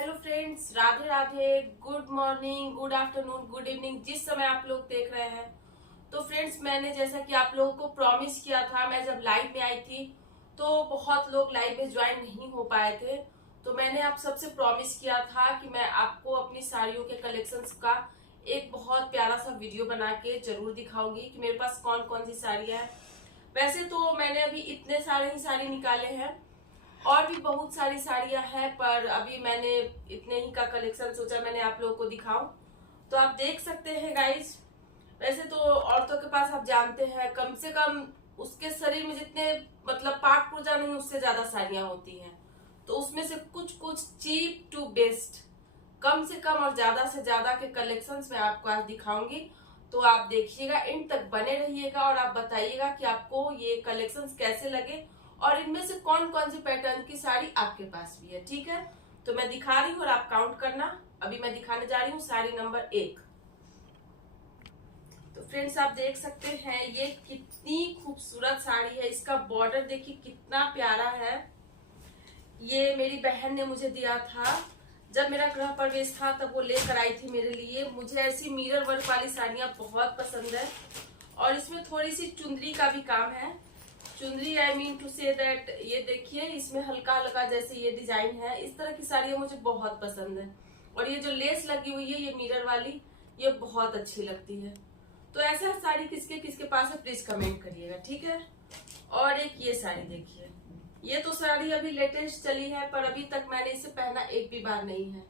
Hello friends, Radhe Radhe, good morning, good afternoon, good evening, जिस समय आप लोग देख रहे हैं। तो फ्रेंड्स, मैंने जैसा कि आप लोगों को प्रॉमिस किया था, मैं जब लाइव में आई थी तो बहुत लोग लाइव में ज्वाइन नहीं हो पाए थे। तो मैंने आप सबसे प्रॉमिस किया था कि मैं आपको अपनी साड़ियों के कलेक्शंस का एक बहुत प्यारा सा वीडियो बना के जरूर दिखाऊंगी कि मेरे पास कौन कौन सी साड़ियां हैं। वैसे तो मैंने अभी इतने सारे ही साड़ी निकाले हैं, और भी बहुत सारी साड़ियां हैं, पर अभी मैंने इतने ही का कलेक्शन सोचा मैंने आप लोगों को दिखाऊं। तो आप देख सकते हैं गाइज। वैसे तो औरतों के पास आप जानते हैं कम से कम उसके शरीर में जितने मतलब पार्ट पुर्जा नहीं उससे ज्यादा साड़ियां होती हैं। तो उसमें से कुछ कुछ चीप टू बेस्ट, कम से कम और ज्यादा से ज्यादा के कलेक्शंस मैं आपको आज दिखाऊंगी। तो आप देखिएगा, इन तक बने रहिएगा और आप बताइएगा कि आपको ये कलेक्शंस कैसे लगे और इनमें से कौन कौन सी पैटर्न की साड़ी आपके पास भी है। ठीक है, तो मैं दिखा रही हूँ और आप काउंट करना। अभी मैं दिखाने जा रही हूँ साड़ी नंबर 1। तो फ्रेंड्स, आप देख सकते हैं ये कितनी खूबसूरत साड़ी है। इसका बॉर्डर देखिए कितना प्यारा है। ये मेरी बहन ने मुझे दिया था जब मेरा गृह प्रवेश था, तब वो लेकर आई थी मेरे लिए। मुझे ऐसी मिरर वर्क वाली साड़ियां बहुत पसंद है और इसमें थोड़ी सी चुंदरी का भी काम है। चुंदरी, I mean to say that, ये देखिए इसमें हल्का हल्का जैसे ये डिजाइन है। इस तरह की साड़ियां मुझे बहुत पसंद है। और ये जो लेस लगी हुई है ये मिरर वाली, ये बहुत अच्छी लगती है। तो ऐसा साड़ी किसके किसके पास है प्लीज कमेंट करिएगा, ठीक है। और एक ये साड़ी देखिए, ये तो साड़ी अभी लेटेस्ट चली है, पर अभी तक मैंने इसे पहना एक भी बार नहीं है।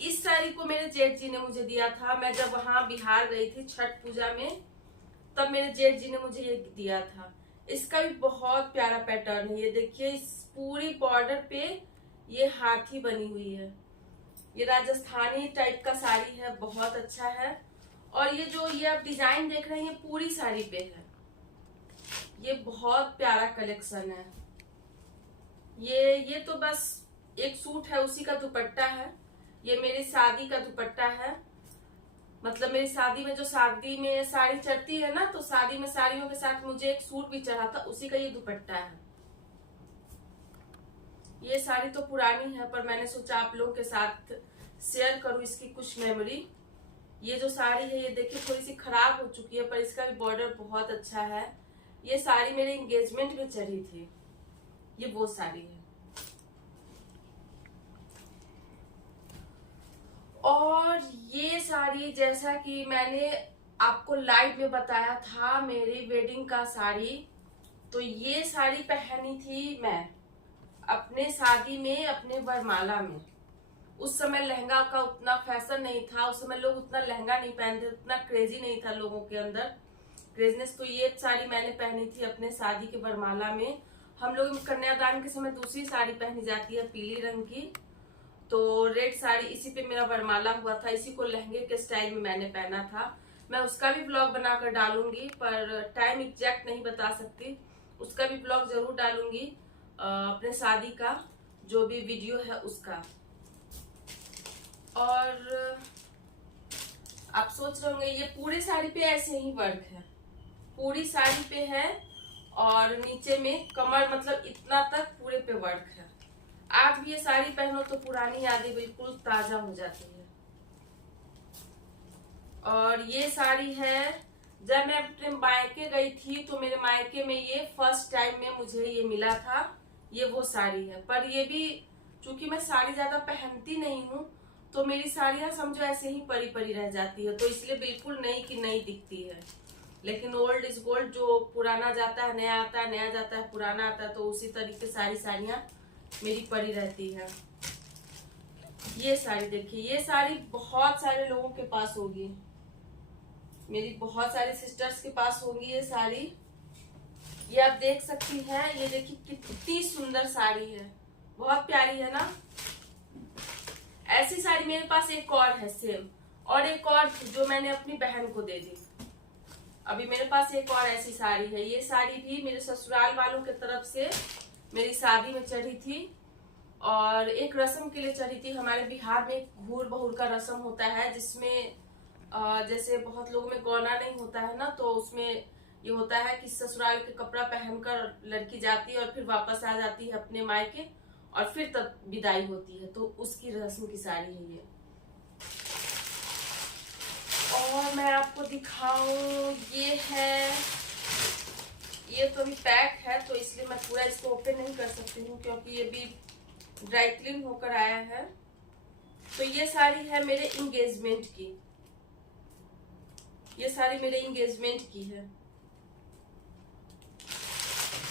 इस साड़ी को मेरे जेठ जी ने मुझे दिया था। मैं जब वहां बिहार गई थी छठ पूजा में, तब मेरे जेठ जी ने मुझे ये दिया था। इसका भी बहुत प्यारा पैटर्न है। ये देखिए, इस पूरी बॉर्डर पे ये हाथी बनी हुई है। ये राजस्थानी टाइप का साड़ी है, बहुत अच्छा है। और ये जो ये आप डिजाइन देख रहे हैं पूरी साड़ी पे है। ये बहुत प्यारा कलेक्शन है। ये तो बस एक सूट है, उसी का दुपट्टा है। ये मेरी शादी का दुपट्टा है। मतलब मेरी शादी में जो शादी में साड़ी चढ़ती है ना, तो शादी में साड़ियों के साथ मुझे एक सूट भी चढ़ा था, उसी का ये दुपट्टा है। ये साड़ी तो पुरानी है, पर मैंने सोचा आप लोगों के साथ शेयर करूं इसकी कुछ मेमोरी। ये जो साड़ी है ये देखिए थोड़ी सी खराब हो चुकी है, पर इसका भी बॉर्डर बहुत अच्छा है। ये साड़ी मेरे एंगेजमेंट में चढ़ी थी। ये वो साड़ी है। और ये साड़ी जैसा कि मैंने आपको लाइव में बताया था, मेरी वेडिंग का साड़ी, तो ये साड़ी पहनी थी मैं अपने शादी में, अपने वरमाला में। उस समय लहंगा का उतना फैशन नहीं था, उस समय लोग उतना लहंगा नहीं पहनते, उतना क्रेजी नहीं था लोगों के अंदर क्रेजनेस। तो ये साड़ी मैंने पहनी थी अपने शादी के वरमाला में। हम लोग कन्यादान के समय दूसरी साड़ी पहनी जाती है पीली रंग की, तो रेड साड़ी, इसी पे मेरा वरमाला हुआ था। इसी को लहंगे के स्टाइल में मैंने पहना था। मैं उसका भी ब्लॉग बनाकर डालूंगी, पर टाइम एग्जैक्ट नहीं बता सकती। उसका भी ब्लॉग जरूर डालूंगी, अपने शादी का जो भी वीडियो है उसका। और आप सोच रहे होंगे ये पूरी साड़ी पे ऐसे ही वर्क है, पूरी साड़ी पे है और नीचे में कमर मतलब इतना तक पूरे पे वर्क है। आज भी ये साड़ी पहनो तो पुरानी यादें बिल्कुल ताजा हो जाती है। और ये साड़ी है, जब मैं अपने मायके गई थी तो मेरे मायके में ये फर्स्ट टाइम में मुझे ये मिला था। ये वो साड़ी है, पर ये भी चूंकि मैं साड़ी ज्यादा पहनती नहीं हूँ, तो मेरी साड़ियां समझो ऐसे ही परी परी रह जाती है, तो इसलिए बिल्कुल नई की नई दिखती है। लेकिन ओल्ड इज गोल्ड, जो पुराना जाता है नया आता है, नया जाता है पुराना आता है, तो उसी तरीके सारी साड़ियां मेरी पड़ी रहती है। ये साड़ी देखिए, ये साड़ी बहुत सारे लोगों के पास होगी, मेरी बहुत सारी सिस्टर्स के पास होगी ये साड़ी। ये आप देख सकती हैं, ये देखिए कितनी सुंदर साड़ी है, बहुत प्यारी है ना। ऐसी साड़ी मेरे पास एक और है सेम, और एक और जो मैंने अपनी बहन को दे दी। अभी मेरे पास एक और ऐसी साड़ी है। ये साड़ी भी मेरे ससुराल वालों की तरफ से मेरी शादी में चढ़ी थी और एक रस्म के लिए चढ़ी थी। हमारे बिहार में घूर बहुर का रस्म होता है, जिसमें जैसे बहुत लोगों में गौना नहीं होता है ना, तो उसमें ये होता है कि ससुराल के कपड़ा पहनकर लड़की जाती है और फिर वापस आ जाती है अपने मायके, और फिर तब विदाई होती है, तो उसकी रस्म की साड़ी है ये। और मैं आपको दिखाऊं, ये तो अभी पैक है, तो इसलिए मैं पूरा इसको ओपन नहीं कर सकती हूँ क्योंकि ये भी ड्राई क्लीन होकर आया है। तो ये साड़ी है मेरे इंगेजमेंट की, ये साड़ी मेरे इंगेजमेंट की है।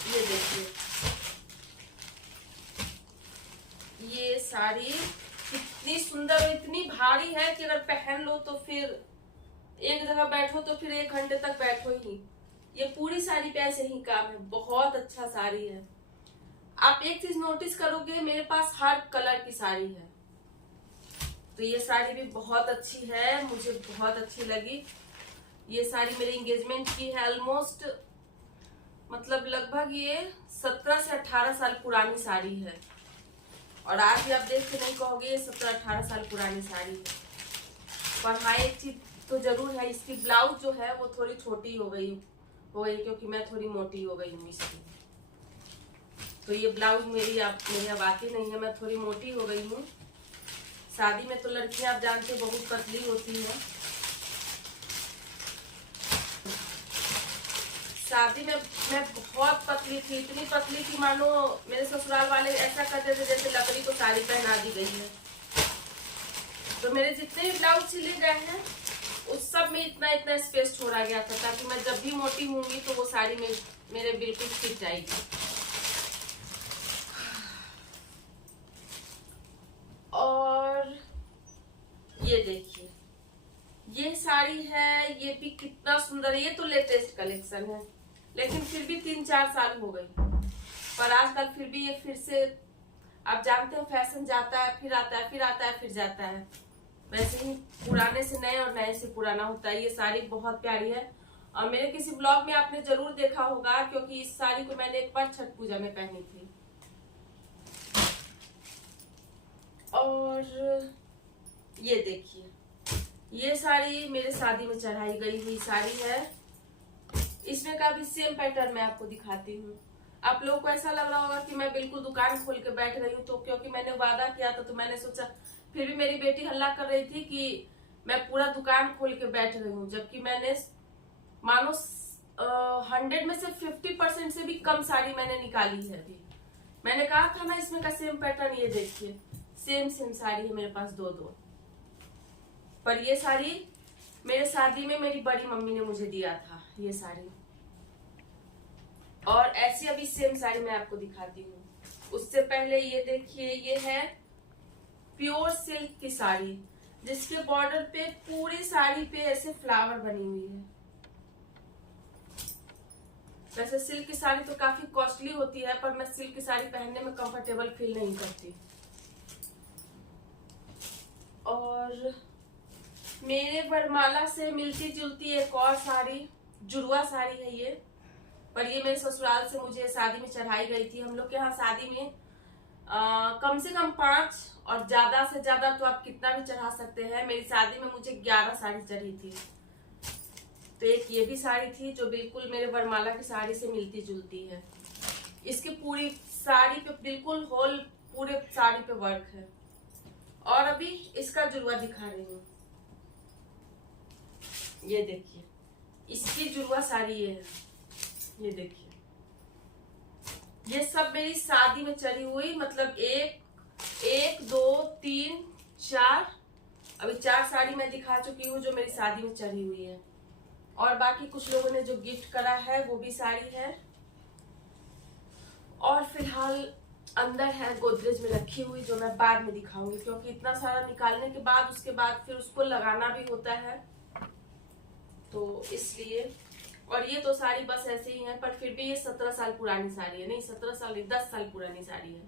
ये देखिए, ये साड़ी कितनी सुंदर और इतनी भारी है कि अगर पहन लो तो फिर एक जगह बैठो तो फिर 1 घंटे तक बैठो ही। ये पूरी साड़ी पे ऐसे ही काम है, बहुत अच्छा साड़ी है। आप एक चीज नोटिस करोगे, मेरे पास हर कलर की साड़ी है। तो ये साड़ी भी बहुत अच्छी है, मुझे बहुत अच्छी लगी। ये साड़ी मेरे एंगेजमेंट की है, ऑलमोस्ट मतलब लगभग ये 17 से 18 साल पुरानी साड़ी है। और आज भी आप देख के नहीं कहोगे ये 17-18 साल पुरानी साड़ी है। पर हाँ, एक चीज तो जरूर है, इसकी ब्लाउज जो है वो थोड़ी छोटी हो गई क्योंकि मैं थोड़ी मोटी हो गई हूँ इसकी। तो ये ब्लाउज मेरी अब आती नहीं है, मैं थोड़ी मोटी हो गई हूँ। शादी में तो लड़कियां आप जानते बहुत पतली होती हैं। शादी में मैं बहुत पतली थी, इतनी पतली थी मानो मेरे ससुराल वाले ऐसा करते थे जैसे लकड़ी को साड़ी पहना दी गई है। तो मेरे जितने भी ब्लाउज सिले गए हैं उस सब में इतना इतना स्पेस छोड़ा गया था, ताकि मैं जब भी मोटी होंगी तो वो साड़ी में मेरे बिल्कुल फिट जाएगी। और ये देखिए, ये साड़ी है, ये भी कितना सुंदर है। ये तो लेटेस्ट कलेक्शन है, लेकिन फिर भी 3-4 साल हो गई। पर आजकल फिर भी ये फिर से, आप जानते हो फैशन जाता है फिर आता है, फिर आता है फिर जाता है, वैसे ही पुराने से नए और नए से पुराना होता है। ये साड़ी बहुत प्यारी है और मेरे किसी ब्लॉग में आपने जरूर देखा होगा, क्योंकि इस साड़ी को मैंने एक बार छठ पूजा में पहनी थी। और ये देखिए, ये साड़ी मेरे शादी में चढ़ाई गई हुई साड़ी है। इसमें का भी सेम पैटर्न मैं आपको दिखाती हूँ। आप लोगों को ऐसा लग रहा होगा कि मैं बिल्कुल दुकान खोल के बैठ गई हूँ, तो क्योंकि मैंने वादा किया था तो मैंने सोचा। फिर भी मेरी बेटी हल्ला कर रही थी कि मैं पूरा दुकान खोल के बैठ रही हूँ, जबकि मैंने मानो 100 में से 50% से भी कम साड़ी मैंने निकाली है। अभी मैंने कहा था ना इसमें का सेम पैटर्न, ये देखिए सेम साड़ी है मेरे पास 2-2। पर ये साड़ी मेरे शादी में मेरी बड़ी मम्मी ने मुझे दिया था ये साड़ी। और ऐसी अभी सेम साड़ी मैं आपको दिखाती हूँ। उससे पहले ये देखिए, ये है प्योर सिल्क की साड़ी, जिसके बॉर्डर पे पूरी साड़ी पे ऐसे फ्लावर बनी हुई है। वैसे सिल्क की साड़ी तो काफी कॉस्टली होती है, पर मैं सिल्क की साड़ी पहनने में कंफर्टेबल फील नहीं करती। और मेरे वरमाला से मिलती जुलती एक और साड़ी, जुड़वा साड़ी है ये, पर ये मेरे ससुराल से मुझे शादी में चढ़ाई गई थी। हम लोग के यहाँ शादी में कम से कम 5 और ज्यादा से ज्यादा तो आप कितना भी चढ़ा सकते हैं। मेरी शादी में मुझे 11 साड़ी चढ़ी थी। तो एक ये भी साड़ी थी जो बिल्कुल मेरे वरमाला की साड़ी से मिलती जुलती है। इसकी पूरी साड़ी पे बिल्कुल होल पूरे साड़ी पे वर्क है। और अभी इसका जुड़वा दिखा रही हूँ, ये देखिए इसकी जुड़वा साड़ी ये है। ये देखिए, ये सब मेरी शादी में चढ़ी हुई, मतलब 1 2 3 4, अभी 4 साड़ी मैं दिखा चुकी हूँ जो मेरी शादी में चढ़ी हुई है। और बाकी कुछ लोगों ने जो गिफ्ट करा है वो भी साड़ी है। और फिलहाल अंदर है गोदरेज में रखी हुई, जो मैं बाद में दिखाऊंगी, क्योंकि इतना सारा निकालने के बाद उसके बाद फिर उसको लगाना भी होता है, तो इसलिए। और ये तो साड़ी बस ऐसे ही है, पर फिर भी ये 17 साल पुरानी साड़ी है, नहीं 17 साल नहीं 10 साल पुरानी साड़ी है।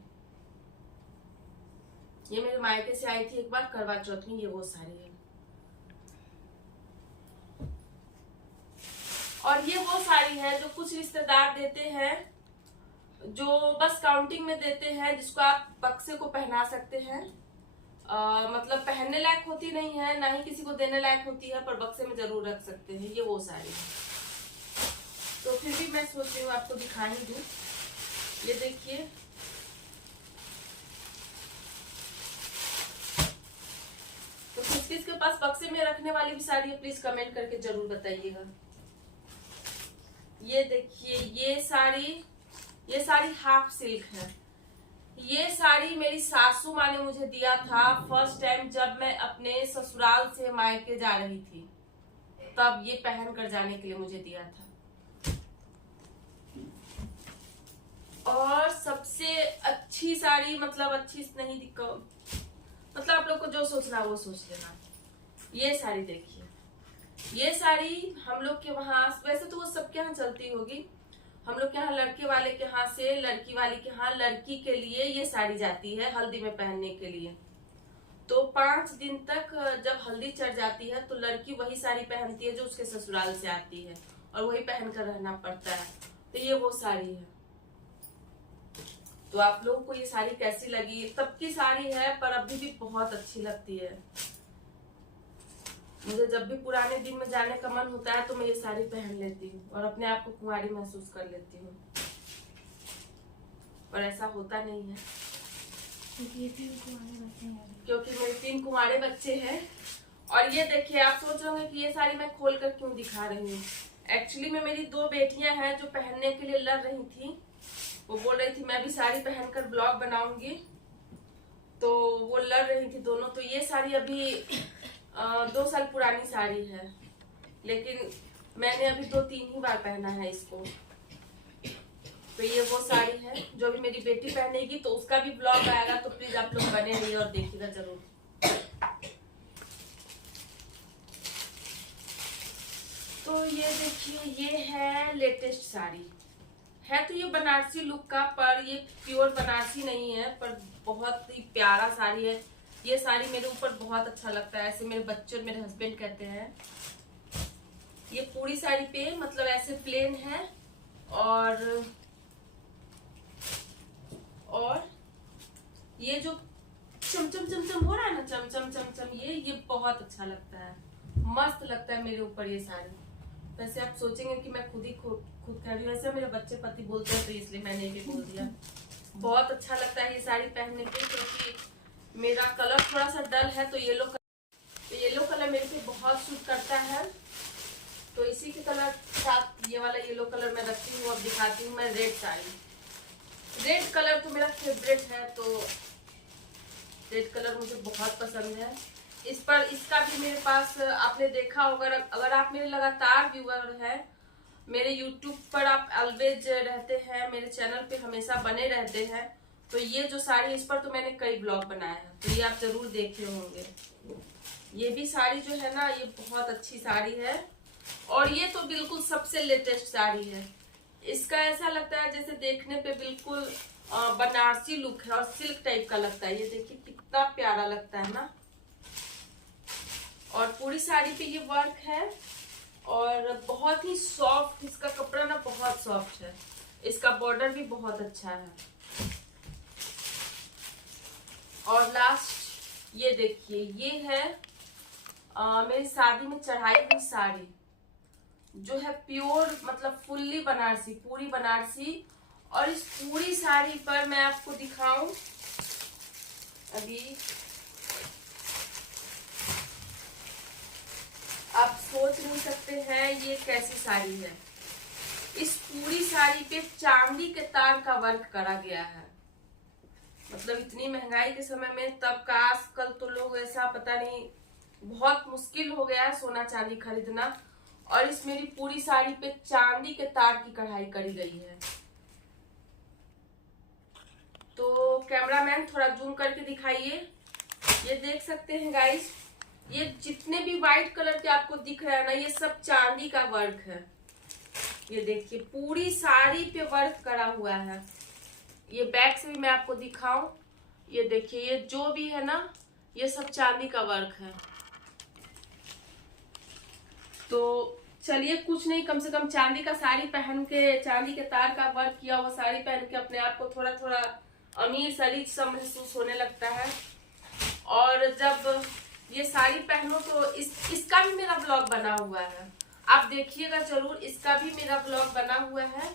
ये मेरे मायके से आई थी एक बार करवा चौथ में, ये वो साड़ी है। और ये वो साड़ी है जो कुछ रिश्तेदार देते हैं, जो बस काउंटिंग में देते हैं, जिसको आप बक्से को पहना सकते हैं। मतलब पहनने लायक होती नहीं है, ना ही किसी को देने लायक होती है, पर बक्से में जरूर रख सकते हैं। ये वो साड़ी है। तो फिर भी मैं सोच रही हूँ आपको दिखा ही दूं। ये देखिए, पास बक्से में रखने वाली भी साड़ी है, प्लीज कमेंट करके जरूर बताइएगा। ये देखिए ये साड़ी हाफ सिल्क है। ये साड़ी मेरी सासू माँ ने मुझे दिया था फर्स्ट टाइम जब मैं अपने ससुराल से मायके जा रही थी, तब ये पहन कर जाने के लिए मुझे दिया था। और सबसे अच्छी साड़ी, मतलब अच्छी नहीं दिक्कत, मतलब आप लोग को जो सोचना वो सोच लेना। ये साड़ी देखिए, ये साड़ी हम लोग के वहां, वैसे तो वो सबके यहाँ चलती होगी, हम लोग के यहाँ लड़के वाले के यहाँ से लड़की वाले के यहाँ लड़की के लिए ये साड़ी जाती है हल्दी में पहनने के लिए। तो 5 दिन तक जब हल्दी चढ़ जाती है तो लड़की वही साड़ी पहनती है जो उसके ससुराल से आती है, और वही पहनकर रहना पड़ता है। तो ये वो साड़ी है। तो आप लोगों को ये साड़ी कैसी लगी? तब की साड़ी है पर अभी भी बहुत अच्छी लगती है। मुझे जब भी पुराने दिन में जाने का मन होता है तो मैं ये साड़ी पहन लेती हूँ और अपने आप को कुंवारी महसूस कर लेती हूँ, और ऐसा होता नहीं है क्योंकि मेरे 3 कुंवारे बच्चे हैं। और ये देखिए, आप सोच रहे होंगे कि ये साड़ी मैं खोल कर क्यों दिखा रही हूँ। एक्चुअली में मेरी 2 बेटियां हैं जो पहनने के लिए लड़ रही थी। वो बोल रही थी मैं भी साड़ी पहनकर ब्लॉग बनाऊंगी, तो वो लड़ रही थी दोनों। तो ये साड़ी अभी 2 साल पुरानी साड़ी है, लेकिन मैंने अभी 2-3 ही बार पहना है इसको। तो ये वो साड़ी है जो भी मेरी बेटी पहनेगी, तो उसका भी ब्लॉग आएगा, तो प्लीज आप लोग बने रहिए और देखिएगा जरूर। तो ये देखिए, ये है लेटेस्ट साड़ी है। तो ये बनारसी लुक का, पर ये प्योर बनारसी नहीं है, पर बहुत ही प्यारा साड़ी है। ये साड़ी मेरे ऊपर बहुत अच्छा लगता है, ऐसे मेरे बच्चे और मेरे हस्बैंड कहते हैं। ये पूरी साड़ी पे मतलब ऐसे प्लेन है, और ये जो चमचम चमचम हो रहा है ना, चमचम चमचम, ये बहुत अच्छा लगता है, मस्त लगता है मेरे ऊपर ये साड़ी। वैसे आप सोचेंगे कि मैं खुद कह रही हूँ, वैसे मेरे बच्चे पति बोलते हैं तो इसलिए मैंने भी बोल दिया। बहुत अच्छा लगता है ये साड़ी पहनने पे, क्योंकि मेरा कलर थोड़ा सा डल है, तो येलो कलर मेरे पे बहुत सूट करता है। तो इसी के कलर साथ ये वाला येलो कलर मैं रखती हूँ। अब दिखाती हूँ मैं रेड साड़ी। रेड कलर तो मेरा फेवरेट है, तो रेड कलर मुझे बहुत पसंद है। इसका भी मेरे पास आपने देखा होगा, अगर आप मेरे लगातार व्यूअर हैं, मेरे YouTube पर आप ऑलवेज रहते हैं, मेरे चैनल पे हमेशा बने रहते हैं, तो ये जो साड़ी, इस पर तो मैंने कई ब्लॉग बनाए हैं, तो ये आप जरूर देखे होंगे। ये भी साड़ी जो है ना, ये बहुत अच्छी साड़ी है, और ये तो बिल्कुल सबसे लेटेस्ट साड़ी है। इसका ऐसा लगता है जैसे देखने पे बिल्कुल बनारसी लुक है और सिल्क टाइप का लगता है। ये देखिए कितना प्यारा लगता है ना, और पूरी साड़ी पे ये वर्क है, और बहुत ही सॉफ्ट इसका कपड़ा ना, बहुत सॉफ्ट है। इसका बॉर्डर भी बहुत अच्छा है। और लास्ट ये देखिए, ये है मेरी शादी में चढ़ाई हुई साड़ी, जो है प्योर मतलब फुल्ली बनारसी, पूरी बनारसी। और इस पूरी साड़ी पर मैं आपको दिखाऊं, अभी आप सोच नहीं सकते हैं ये कैसी साड़ी है। इस पूरी साड़ी पे चांदी के तार का वर्क करा गया है। मतलब इतनी महंगाई के समय में, तब का आजकल तो लोग ऐसा पता नहीं, बहुत मुश्किल हो गया है सोना चांदी खरीदना, और इस मेरी पूरी साड़ी पे चांदी के तार की कढ़ाई करी गई है। तो कैमरामैन थोड़ा जूम करके दिखाइए, ये देख सकते हैं गाइस, ये जितने भी व्हाइट कलर के आपको दिख रहा है ना, ये सब चांदी का वर्क है। ये देखिए पूरी साड़ी पे वर्क करा हुआ है। ये बैक से भी मैं आपको दिखाऊं, ये देखिए, ये जो भी है ना, ये सब चांदी का वर्क है। तो चलिए, कुछ नहीं, कम से कम चांदी का साड़ी पहन के, चांदी के तार का वर्क किया हुआ साड़ी पहन के अपने आप को थोड़ा थोड़ा अमीर सलीज सा महसूस होने लगता है। और जब ये साड़ी पहनो तो इसका भी मेरा ब्लॉग बना हुआ है, आप देखिएगा जरूर, इसका भी मेरा ब्लॉग बना हुआ है।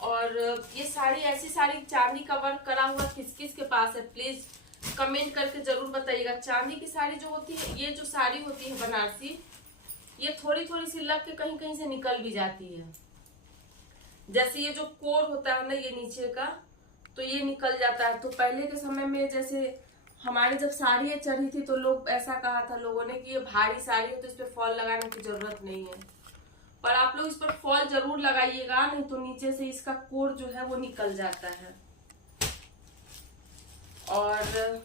और ये साड़ी, ऐसी साड़ी चांदी का वर्क करा हुआ किस किस के पास है, प्लीज कमेंट करके जरूर बताइएगा। चांदी की साड़ी जो होती है, ये जो साड़ी होती है बनारसी, ये थोड़ी थोड़ी सी लग के कहीं कहीं से निकल भी जाती है। जैसे ये जो कोर होता है ना, ये नीचे का, तो ये निकल जाता है। तो पहले के समय में जैसे हमारे जब साड़ी चढ़ी थी तो लोग ऐसा कहा था लोगों ने कि ये भारी साड़ी है तो इस पे फॉल लगाने की जरूरत नहीं है, पर आप लोग इस पर फॉल जरूर लगाइएगा, नहीं तो नीचे से इसका कोर जो है वो निकल जाता है। और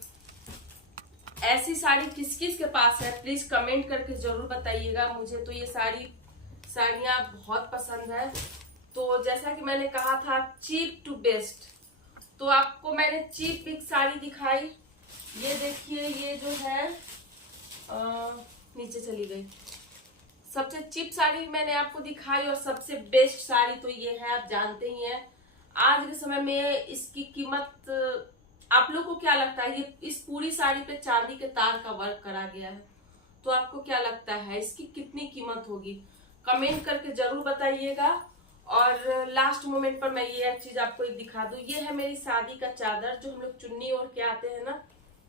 ऐसी साड़ी किस किस के पास है प्लीज कमेंट करके जरूर बताइएगा। मुझे तो ये साड़ियां बहुत पसंद है। तो जैसा कि मैंने कहा था चीप टू बेस्ट, तो आपको मैंने चीप एक साड़ी दिखाई। ये देखिए, ये जो है नीचे चली गई। सबसे चीप साड़ी मैंने आपको दिखाई और सबसे बेस्ट साड़ी तो ये है, आप जानते ही हैं। आज के समय में इसकी कीमत आप लोग को क्या लगता है? ये इस पूरी साड़ी पे चांदी के तार का वर्क करा गया है, तो आपको क्या लगता है इसकी कितनी कीमत होगी? कमेंट करके जरूर बताइएगा। और लास्ट मोमेंट पर मैं ये एक चीज आपको दिखा दूं, ये है मेरी शादी का चादर जो हम लोग चुन्नी ओढ़ के आते हैं ना,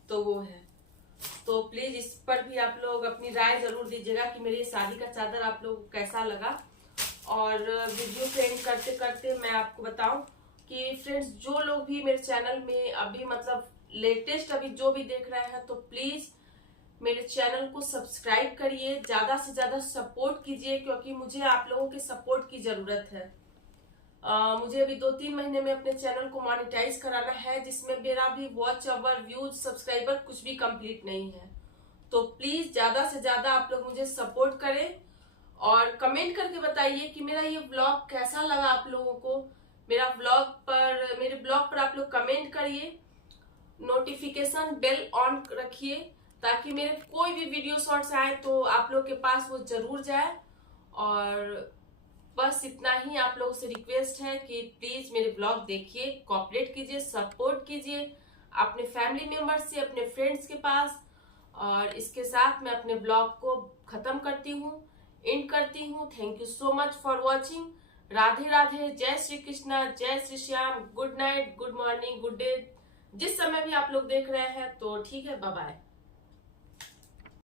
तो वो है। तो प्लीज इस पर भी आप लोग अपनी राय जरूर दीजिएगा कि मेरी शादी का चादर आप लोग को कैसा लगा। और वीडियो को एंड करते करते मैं आपको बताऊं कि फ्रेंड्स, जो लोग भी मेरे चैनल में अभी मतलब लेटेस्ट अभी जो भी देख रहे हैं, तो प्लीज मेरे चैनल को सब्सक्राइब करिए, ज्यादा से ज्यादा सपोर्ट कीजिए, क्योंकि मुझे आप लोगों के सपोर्ट की जरूरत है। मुझे अभी 2-3 महीने में अपने चैनल को मोनेटाइज कराना है, जिसमें मेरा भी वॉच आवर, व्यूज, सब्सक्राइबर कुछ भी कंप्लीट नहीं है। तो प्लीज ज्यादा से ज्यादा आप लोग मुझे सपोर्ट करें और कमेंट करके बताइए कि मेरा ये ब्लॉग कैसा लगा आप लोगों को। मेरे ब्लॉग पर आप लोग कमेंट करिए, नोटिफिकेशन बेल ऑन रखिए ताकि मेरे कोई भी वीडियो शॉर्ट्स आए तो आप लोग के पास वो जरूर जाए। और बस इतना ही आप लोगों से रिक्वेस्ट है कि प्लीज मेरे ब्लॉग देखिए, कोऑपरेट कीजिए, सपोर्ट कीजिए अपने फैमिली मेंबर्स से, अपने फ्रेंड्स के पास। और इसके साथ मैं अपने ब्लॉग को खत्म करती हूँ, एंड करती हूँ। Thank you so much for watching. Radhe Radhe, जय श्री कृष्णा, जय Shri Shyam, good night, good morning, good day, जिस समय भी आप लोग देख रहे हैं। तो ठीक है, बाय बाय।